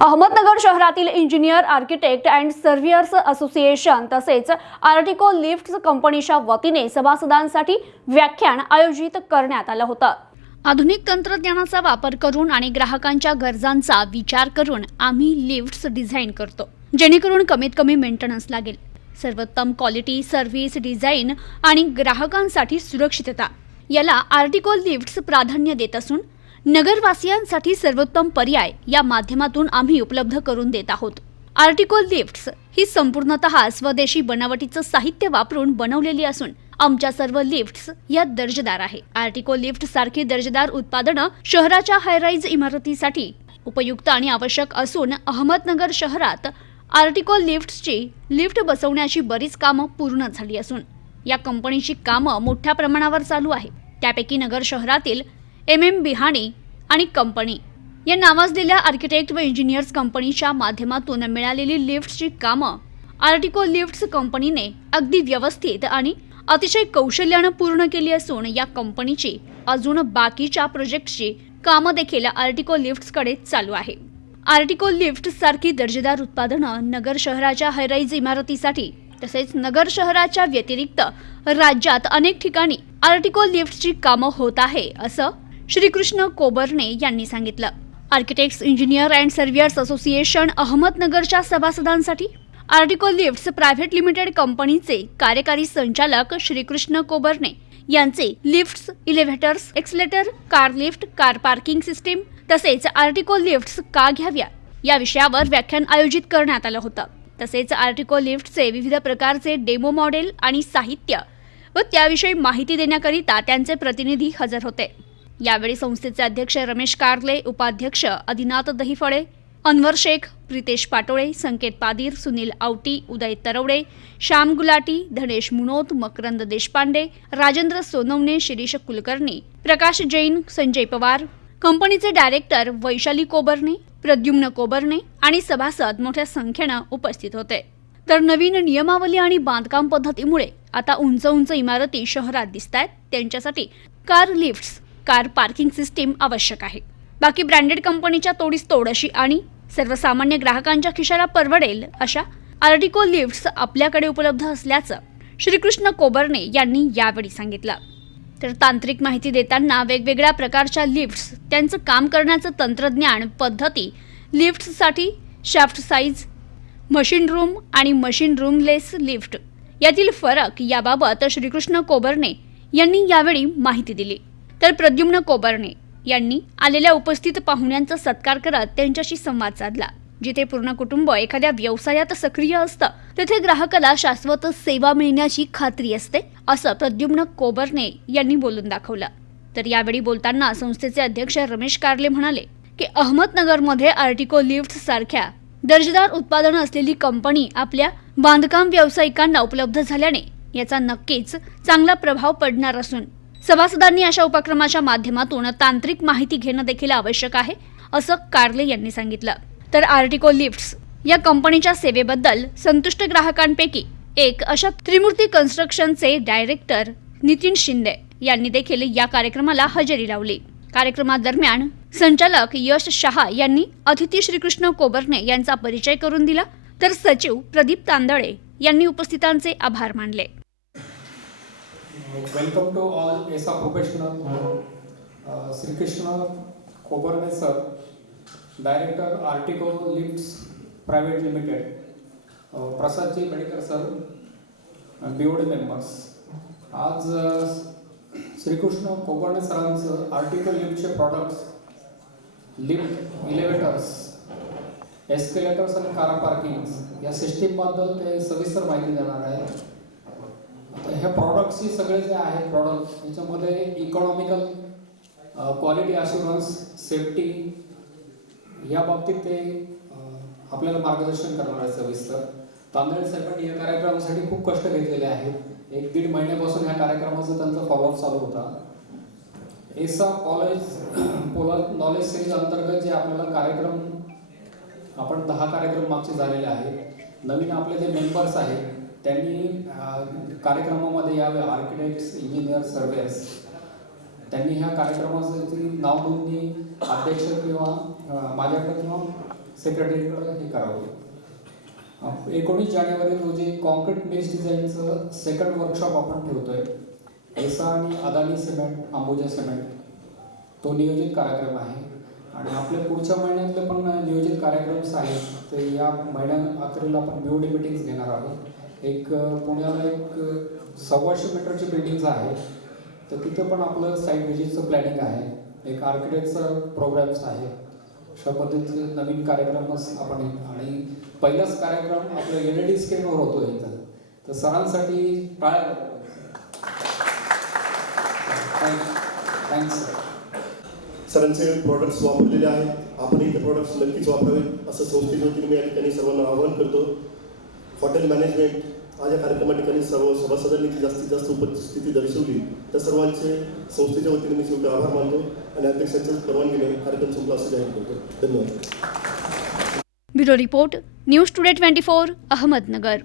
अहमदनगर शहरातील engineer architect and surveyors association तसेच Artico lift कंपनीच्या वतीने सभासदांसाठी व्याख्यान आयोजित करण्यात आलं होतं. आधुनिक तंत्रज्ञानाचा वापर करून आणि ग्राहकांच्या गरजांचा विचार करून आम्ही लिफ्ट्स डिझाईन करतो जेणेकरून कमीत कमी मेंटेनन्स लागेल. सर्वोत्तम क्वालिटी सर्व्हिस डिझाईन आणि ग्राहकांसाठी सुरक्षितता याला आर्टिको लिफ्ट्स प्राधान्य देत असून नगरवासियांसाठी सर्वोत्तम पर्याय या माध्यमातून आम्ही उपलब्ध करून देत आहोत. आर्टिकल लिफ्ट्स ही संपूर्णतः स्वदेशी बनावटीचं साहित्य वापरून बनवलेली असून आमच्या सर्व लिफ्ट्स या दर्जेदार आहे. आर्टिको लिफ्ट सारखी दर्जेदार उत्पादनं शहराच्या हायराईज इमारतीसाठी उपयुक्त आणि आवश्यक असून अहमदनगर शहरात आर्टिको लिफ्ट्सची लिफ्ट बसवण्याची बरीच कामं पूर्ण झाली असून या कंपनीची कामं मोठ्या प्रमाणावर चालू आहे. त्यापैकी नगर शहरातील एम एम बिहाणी आणि कंपनी. या नावाजलेल्या आर्किटेक्ट व इंजिनियर्स कंपनीच्या माध्यमातून मिळालेली लिफ्टची कामं आर्टिको लिफ्ट्स कंपनीने अगदी व्यवस्थित आणि अतिशय कौशल्यानं पूर्ण केली असून या कंपनीची अजून बाकीच्या प्रोजेक्टची कामं देखील आर्टिको लिफ्ट्सकडे चालू आहे. आर्टिको लिफ्ट सारखी दर्जेदार उत्पादनं नगर शहराच्या हैराईज इमारतीसाठी तसेच नगर शहराच्या व्यतिरिक्त राज्यात अनेक ठिकाणी आर्टिको लिफ्टची कामं होत आहे असं श्रीकृष्ण कोबरने यांनी सांगितलं. Architects engineer and surveyors association अहमदनगरच्या सभासदांसाठी आर्टिको लिफ्ट्स प्रायव्हेट लिमिटेड कंपनीचे कार्यकारी संचालक श्रीकृष्ण कोबरने यांचे lifts elevators escalator car lift car parking system तसेच आर्टिको लिफ्ट्स का घ्याव्या या विषयावर व्याख्यान आयोजित करण्यात आलं होतं. तसेच आर्टिको लिफ्टचे विविध प्रकारचे डेमो मॉडेल आणि साहित्य व त्याविषयी माहिती देण्याकरिता त्यांचे प्रतिनिधी हजर होते. यावेळी संस्थेचे अध्यक्ष रमेश कारले उपाध्यक्ष आदिनाथ दहिफळे अनवर शेख प्रितेश पाटोळे संकेत पादीर सुनील आवटी उदय तरवडे श्याम गुलाटी धनेश मुनोत मकरंद देशपांडे राजेंद्र सोनवणे शिरीष कुलकर्णी प्रकाश जैन संजय पवार कंपनीचे डायरेक्टर वैशाली कोबरणे प्रद्युम्न कोबरणे आणि सभासद मोठ्या संख्येनं उपस्थित होते. तर नवीन नियमावली आणि बांधकाम पद्धतीमुळे आता उंच उंच इमारती शहरात दिसत आहेत त्यांच्यासाठी car lifts car parking system आवश्यक आहे. बाकी ब्रँडेड कंपनीच्या तोडीस तोड अशी आणि सर्वसामान्य ग्राहकांच्या खिशाला परवडेल अशा आर्टिको लिफ्ट्स आपल्याकडे उपलब्ध असल्याचं श्रीकृष्ण कोबरणे यांनी यावेळी सांगितलं. तर तांत्रिक माहिती देताना वेगवेगळ्या प्रकारच्या लिफ्ट्स त्यांचं काम करण्याचं तंत्रज्ञान पद्धती लिफ्ट्ससाठी शाफ्ट साईज मशीन रूम आणि मशीन रूमलेस लिफ्ट यातील फरक याबाबत श्रीकृष्ण कोबरणे यांनी यावेळी माहिती दिली. तर प्रद्युम्न कोबर्णे यांनी आलेल्या उपस्थित पाहुण्यांचा सत्कार करत त्यांच्याशी संवाद साधला जिथे पूर्ण कुटुंब एखाद्या व्यवसायात सक्रिय असतं. तेथे ग्राहकाला शाश्वत सेवा मिळण्याची खात्री असते असं प्रद्युम्न कोबर्ने यांनी बोलून दाखवलं. तर यावेळी बोलताना संस्थेचे अध्यक्ष रमेश कारले म्हणाले की अहमदनगरमध्ये आर्टिको लिफ्ट सारख्या दर्जेदार उत्पादनं असलेली कंपनी आपल्या बांधकाम व्यावसायिकांना उपलब्ध झाल्याने याचा नक्कीच चांगला प्रभाव पडणार असून सभासदांनी अशा उपक्रमाच्या माध्यमातून तांत्रिक माहिती घेणं देखील आवश्यक आहे असं कार्ले यांनी सांगितलं. तर आर्टिको लिफ्ट्स या कंपनीच्या सेवेबद्दल संतुष्ट ग्राहकांपैकी एक अशा त्रिमूर्ती कन्स्ट्रक्शनचे डायरेक्टर नितीन शिंदे यांनी देखील या कार्यक्रमाला हजेरी लावली. कार्यक्रमादरम्यान संचालक यश शहा यांनी अतिथी श्रीकृष्ण कोबरने यांचा परिचय करून दिला तर सचिव प्रदीप तांदळे यांनी उपस्थितांचे आभार मानले. वेलकम टू ऑल एसा professional Shrikrishna Sri sir director sir, lifts Artico limited Prasadji medical sir बिओड members आज श्रीकृष्ण कोकर्णे सरांचं आर्टिकल लिफ्टचे प्रॉडक्ट्स लिफ्ट इलेव्हेटर्स एस्केलेटर्स आणि कारा पार्किंग या सिस्टीमबद्दल ते सविस्तर माहिती देणार आहे. ह्या प्रॉडक्ट्सची सगळे जे आहेत प्रॉडक्ट याच्यामध्ये इकॉनॉमिकल क्वालिटी अशुरन्स सेफ्टी या बाबतीत ते आपल्याला मार्गदर्शन करणार आहे सविस्तर. तांदळे साहेबांनी या कार्यक्रमासाठी खूप कष्ट घेतलेले आहेत. एक दीड महिन्यापासून ह्या कार्यक्रमाचा त्यांचा फॉलोअप चालू होता. एसा कॉलेज पोलर नॉलेज सिरीज अंतर्गत जे आपल्याला कार्यक्रम आपण दहा कार्यक्रम मागचे झालेले आहेत. नवीन आपले जे मेंबर्स आहेत त्यांनी कार्यक्रमामध्ये यावे आर्किटेक्ट्स इंजिनियर सर्वेअर्स त्यांनी ह्या कार्यक्रमासाठी नाव नोंदणी अध्यक्ष किंवा माझ्याकडे किंवा सेक्रेटरीकडे हे करावं. एकोणीस जानेवारी रोजी कॉन्क्रीट मिक्स डिझाईनचं सेकंड वर्कशॉप आपण ठेवतोय. एसा आणि अदानी सिमेंट अंबुजा सिमेंट तो नियोजित कार्यक्रम आहे. आणि आपल्या पुढच्या महिन्यातले पण नियोजित कार्यक्रम्स आहेत. ते या महिन्या अखेरीला आपण बीओडी मिटिंग्स घेणार आहोत. एक पुण्याला एक सव्वाशे मीटरची बिल्डिंग्स आहे तर तिथे पण आपलं साईट व्हिजिटचं प्लॅनिंग आहे. एक आर्किटेक्टचं प्रोग्राम्स आहे. अशा पद्धतीचे नवीन कार्यक्रमच आपण आणि पहिलाच कार्यक्रम आपलं एल ई डी स्क्रीनवर होतो इथं. तर सरांसाठी टाळ्या थँक्स सरांचे प्रॉडक्ट्स वापरलेले आहेत. आपणही ते प्रॉडक्ट्स नक्कीच वापरावे असं संस्थेच्या वतीने मी आणि त्यांनी सर्वांना आवाहन करतो. हॉटेल मॅनेजमेंट आज या कार्यक्रमा ठिकाणी सर्व सभासदांनी जी जास्तीत जास्त उपस्थिती दर्शवली. त्या सर्वांचे संस्थेच्या वतीने मी शेवटी आभार मानतो आणि अध्यक्षांच्या परवानगीने कार्यक्रम संपला असं जाहीर करतो. धन्यवाद. Bureau report news today twenty four Ahmednagar.